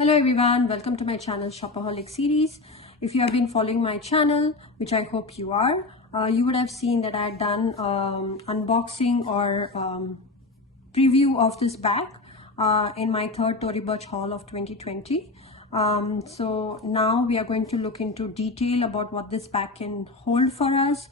Hello everyone, welcome to my channel Shopaholic series. If you have been following my channel, which I hope you are, you would have seen that I had done unboxing or preview of this bag in my third Tory Burch haul of 2020. So now we are going to look into detail about what this bag can hold for us.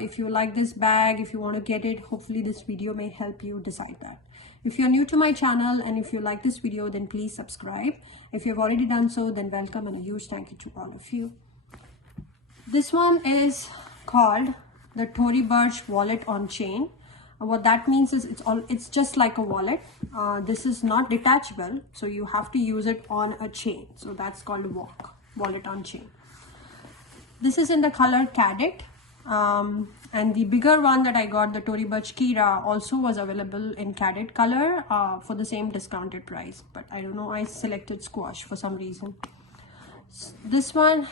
If you like this bag, if you want to get it, hopefully this video may help you decide that. If you're new to my channel and if you like this video, then please subscribe. If you've already done so, then welcome and a huge thank you to all of you. This one is called the Tory Burch wallet on chain. What that means is it's just like a wallet. This is not detachable, so you have to use it on a chain. So that's called a wallet on chain. This is in the color Cadet. And the bigger one that I got, the Tory Burch Kira, also was available in Cadet color for the same discounted price. But I don't know, I selected Squash for some reason. This one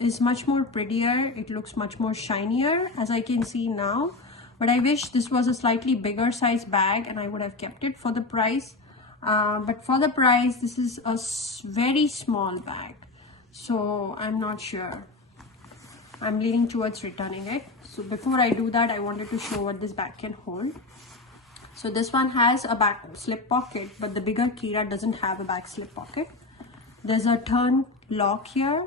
is much more prettier. It looks much more shinier, as I can see now. But I wish this was a slightly bigger size bag and I would have kept it for the price. But for the price, this is a very small bag. So I'm not sure. I'm leaning towards returning it. So before I do that, I wanted to show what this bag can hold. So this one has a back slip pocket, but the bigger Kira doesn't have a back slip pocket. There's a turn lock here.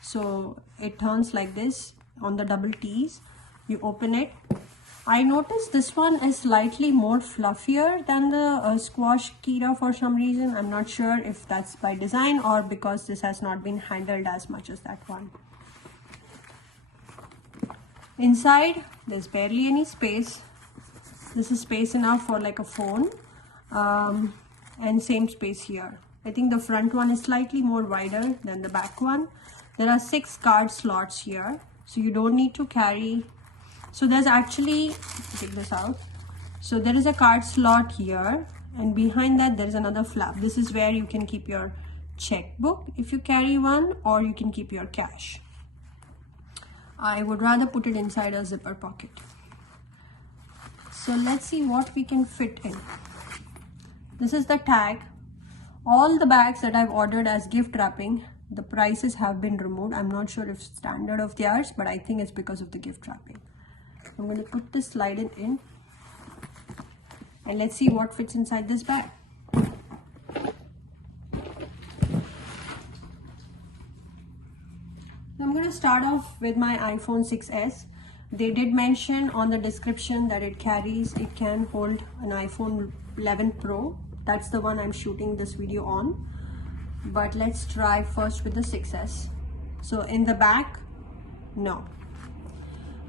So it turns like this on the double T's. You open it. I noticed this one is slightly more fluffier than the Squash Kira for some reason. I'm not sure if that's by design or because this has not been handled as much as that one. Inside, there's barely any space. This is space enough for like a phone, and same space here. I think the front one is slightly more wider than the back one. There are 6 card slots here, so you don't need to carry. So there's actually, take this out. So there is a card slot here, and behind that there's another flap. This is where you can keep your checkbook if you carry one, or you can keep your cash. I would rather put it inside a zipper pocket. So let's see what we can fit in. This is the tag. All the bags that I've ordered as gift wrapping, the prices have been removed. I'm not sure if it's standard of theirs, but I think it's because of the gift wrapping. I'm going to put this slide in and let's see what fits inside this bag. I'm going to start off with my iPhone 6s. They did mention on the description that it can hold an iPhone 11 Pro. That's the one I'm shooting this video on. But let's try first with the 6s. So in the back, no.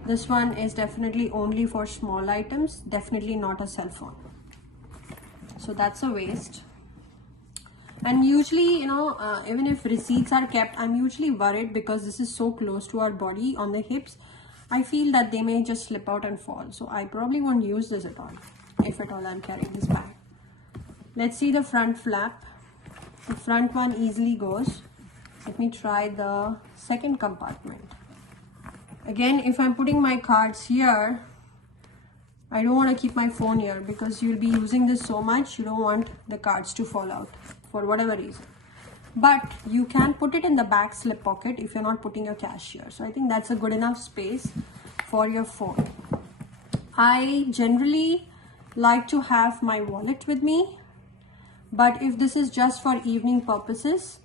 This one is definitely only for small items, definitely not a cell phone. So that's a waste. And usually, even if receipts are kept, I'm usually worried because this is so close to our body on the hips. I feel that they may just slip out and fall. So I probably won't use this at all, if at all I'm carrying this bag. Let's see the front flap. The front one easily goes. Let me try the second compartment. Again, if I'm putting my cards here, I don't want to keep my phone here because you'll be using this so much. You don't want the cards to fall out for whatever reason. But you can put it in the back slip pocket if you're not putting your cash here. So I think that's a good enough space for your phone. I generally like to have my wallet with me. But if this is just for evening purposes,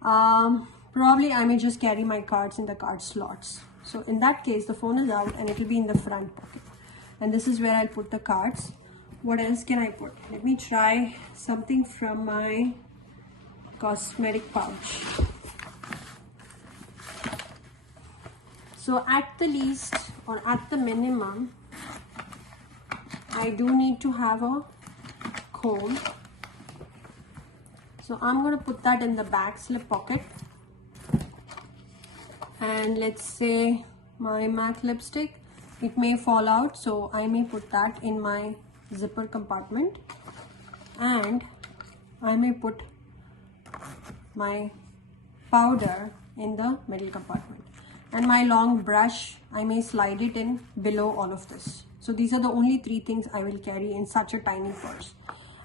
probably I may just carry my cards in the card slots. So in that case, the phone is out and it will be in the front pocket. And this is where I'll put the cards. What else can I put? Let me try something from my cosmetic pouch. So at the least or at the minimum, I do need to have a comb. So I'm going to put that in the back slip pocket. And let's say my MAC lipstick, it may fall out, so I may put that in my zipper compartment. And I may put my powder in the middle compartment. And my long brush, I may slide it in below all of this. So these are the only 3 things I will carry in such a tiny purse.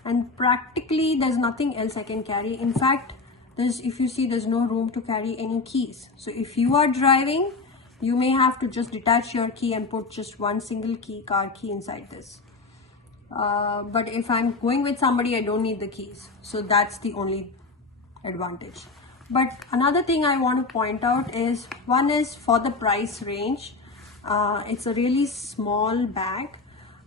and practically there's nothing else I can carry. In fact, if you see, there's no room to carry any keys. So if you are driving, you may have to just detach your key and put just one single key, car key, inside this. But if I'm going with somebody, I don't need the keys. So that's the only advantage. But another thing I want to point out is, one is for the price range. It's a really small bag.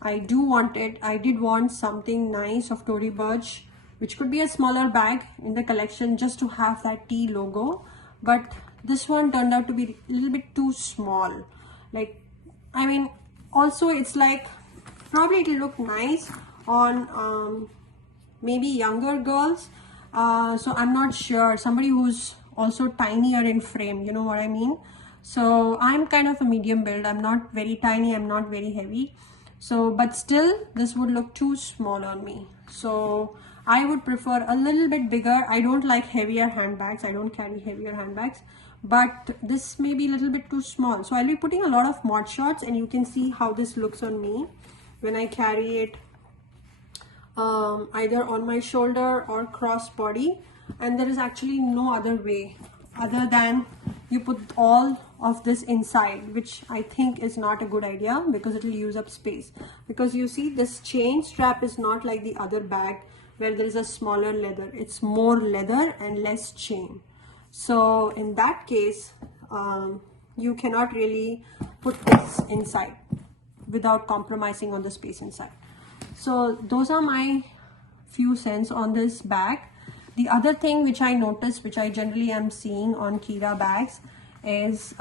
I did want something nice of Tory Burch, which could be a smaller bag in the collection, just to have that T logo. But this one turned out to be a little bit too small. Like, I mean, also it's like, probably it'll look nice on maybe younger girls. So I'm not sure. Somebody who's also tinier in frame, you know what I mean? So I'm kind of a medium build. I'm not very tiny, I'm not very heavy. So, but still, this would look too small on me. So I would prefer a little bit bigger. I don't like heavier handbags. I don't carry heavier handbags. But this may be a little bit too small. So I'll be putting a lot of mod shots, and you can see how this looks on me when I carry it either on my shoulder or cross body. And there is actually no other way other than you put all of this inside, which I think is not a good idea because it will use up space. Because you see, this chain strap is not like the other bag where there is a smaller leather. It's more leather and less chain. So in that case, you cannot really put this inside without compromising on the space inside. So those are my few cents on this bag. The other thing which I noticed, which I generally am seeing on Kira bags, is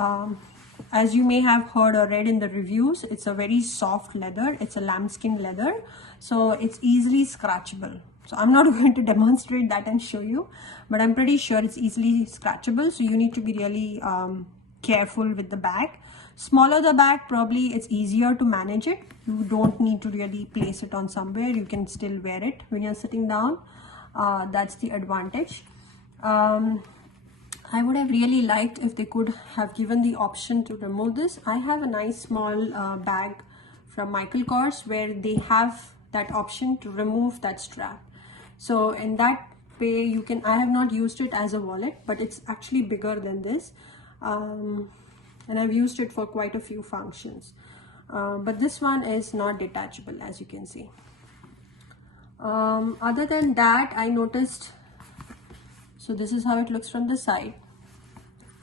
as you may have heard or read in the reviews, it's a very soft leather. It's a lambskin leather, so it's easily scratchable. So I'm not going to demonstrate that and show you, but I'm pretty sure it's easily scratchable. So you need to be really careful with the bag. Smaller the bag, probably it's easier to manage it. You don't need to really place it on somewhere. You can still wear it when you're sitting down. That's the advantage. I would have really liked if they could have given the option to remove this. I have a nice small bag from Michael Kors where they have that option to remove that strap. So in that way you can, I have not used it as a wallet, but it's actually bigger than this. And I've used it for quite a few functions. But this one is not detachable, as you can see. Other than that, I noticed, so this is how it looks from the side.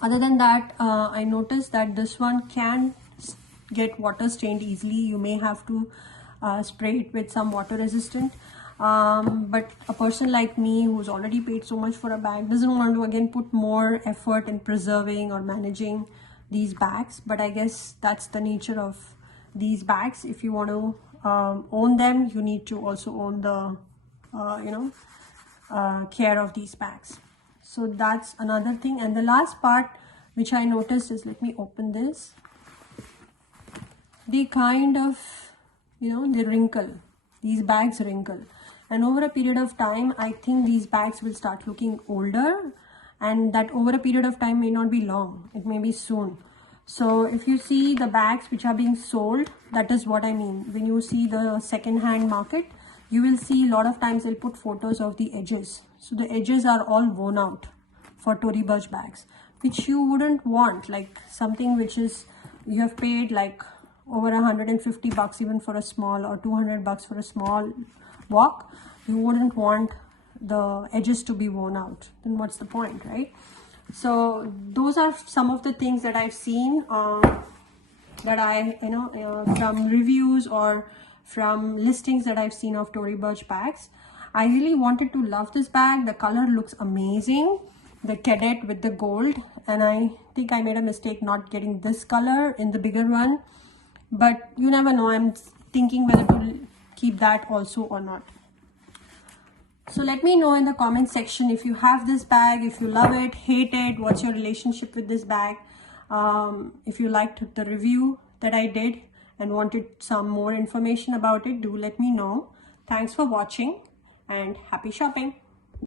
Other than that, I noticed that this one can get water stained easily. You may have to spray it with some water resistant. But a person like me who's already paid so much for a bag doesn't want to again put more effort in preserving or managing these bags. But I guess that's the nature of these bags. If you want to own them, you need to also own the care of these bags. So that's another thing. And the last part which I noticed is, let me open this, they kind of, they wrinkle. These bags wrinkle, and over a period of time I think these bags will start looking older, and that over a period of time may not be long, it may be soon. So if you see the bags which are being sold, that is what I mean. When you see the second-hand market, you will see a lot of times they'll put photos of the edges. So the edges are all worn out for Tory Burch bags, which you wouldn't want. Like something which is, you have paid like over $150 even for a small, or $200 for a small walk, you wouldn't want the edges to be worn out. Then what's the point, right? So those are some of the things that I've seen that I from reviews or from listings that I've seen of Tory Burch bags. I really wanted to love this bag. The color looks amazing, the cadet with the gold, and I think I made a mistake not getting this color in the bigger one, but you never know. I'm thinking whether to keep that also or not. So let me know in the comment section if you have this bag, if you love it, hate it, what's your relationship with this bag. If you liked the review that I did and wanted some more information about it, do let me know. Thanks for watching and happy shopping.